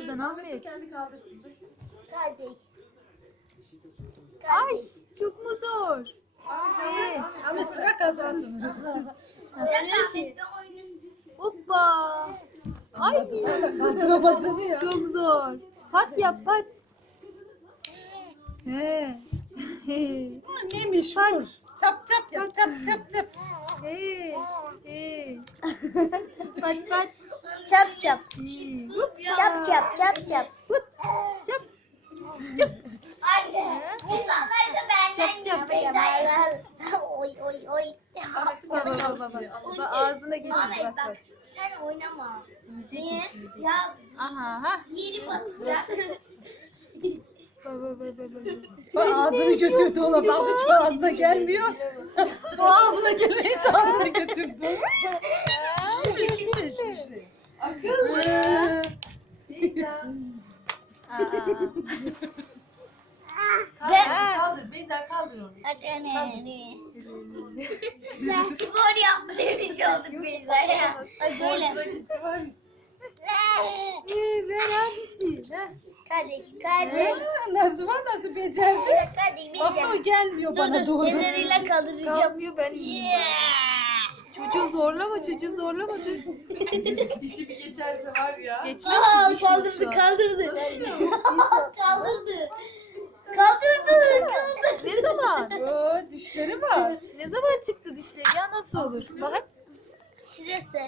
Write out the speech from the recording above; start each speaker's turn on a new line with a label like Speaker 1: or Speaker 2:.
Speaker 1: oradan Ahmet.
Speaker 2: Kendi kaldırsın.
Speaker 3: Kardeş.
Speaker 1: Ay
Speaker 3: Kardeş.
Speaker 1: çok mu zor? Ee,
Speaker 2: Ahmet bırak kazansın.
Speaker 3: Ahmet'le oyunu
Speaker 1: hoppa. Ay
Speaker 2: Kaldıramadın ya.
Speaker 1: çok zor. Pat yap pat. He. He.
Speaker 2: Neymiş vur. Çap çap yap çap çap çap.
Speaker 1: He. He. Pat pat.
Speaker 3: Çap çap.
Speaker 1: He.
Speaker 3: Çap çap çap çap.
Speaker 1: Put. Çap.
Speaker 3: Anne. İnsanlar da benden
Speaker 1: Çap, çap.
Speaker 3: Oy oy oy.
Speaker 1: Baba baba baba. Ağzına
Speaker 3: Ahmet
Speaker 1: bak bak.
Speaker 3: sen oynama. Niye?
Speaker 1: Yiyecekmiş yiyecek.
Speaker 3: Ya
Speaker 1: Aha ha.
Speaker 3: yeri batacak.
Speaker 1: Baba baba baba.
Speaker 2: Bak ağzını götürdü ona. Bak ağzına gelmiyor. Bu ağzına gelmeyince ağzını götürdü.
Speaker 4: Kaldır, kaldır. Beyza kaldır onu.
Speaker 3: Hadi anne. Ben spor yap demiş olduk Beyza'ya. Ay böyle.
Speaker 1: Ee, ver abisi. Ver.
Speaker 3: Kardeş kardeş.
Speaker 2: Nasıl var nasıl becerdi?
Speaker 3: Kardeş
Speaker 2: Bak o
Speaker 3: Beyza.
Speaker 2: gelmiyor
Speaker 3: Dur
Speaker 2: bana
Speaker 3: dur
Speaker 2: doğru.
Speaker 3: elleriyle kaldıracağım.
Speaker 1: Kalkmıyor ben iyiyim. Çocuğu zorlama çocuğu zorlama dur.
Speaker 4: Dişi bir geçerse var ya.
Speaker 1: Geçmez
Speaker 3: Aa,
Speaker 1: mi dişin şu
Speaker 3: kaldırdı
Speaker 1: an?
Speaker 3: kaldırdı. kaldırdı. Kaldırdı.
Speaker 1: Ne zaman?
Speaker 2: Oo, dişleri var.
Speaker 1: Ne zaman çıktı dişleri ya nasıl olur? Bak
Speaker 3: Şurası.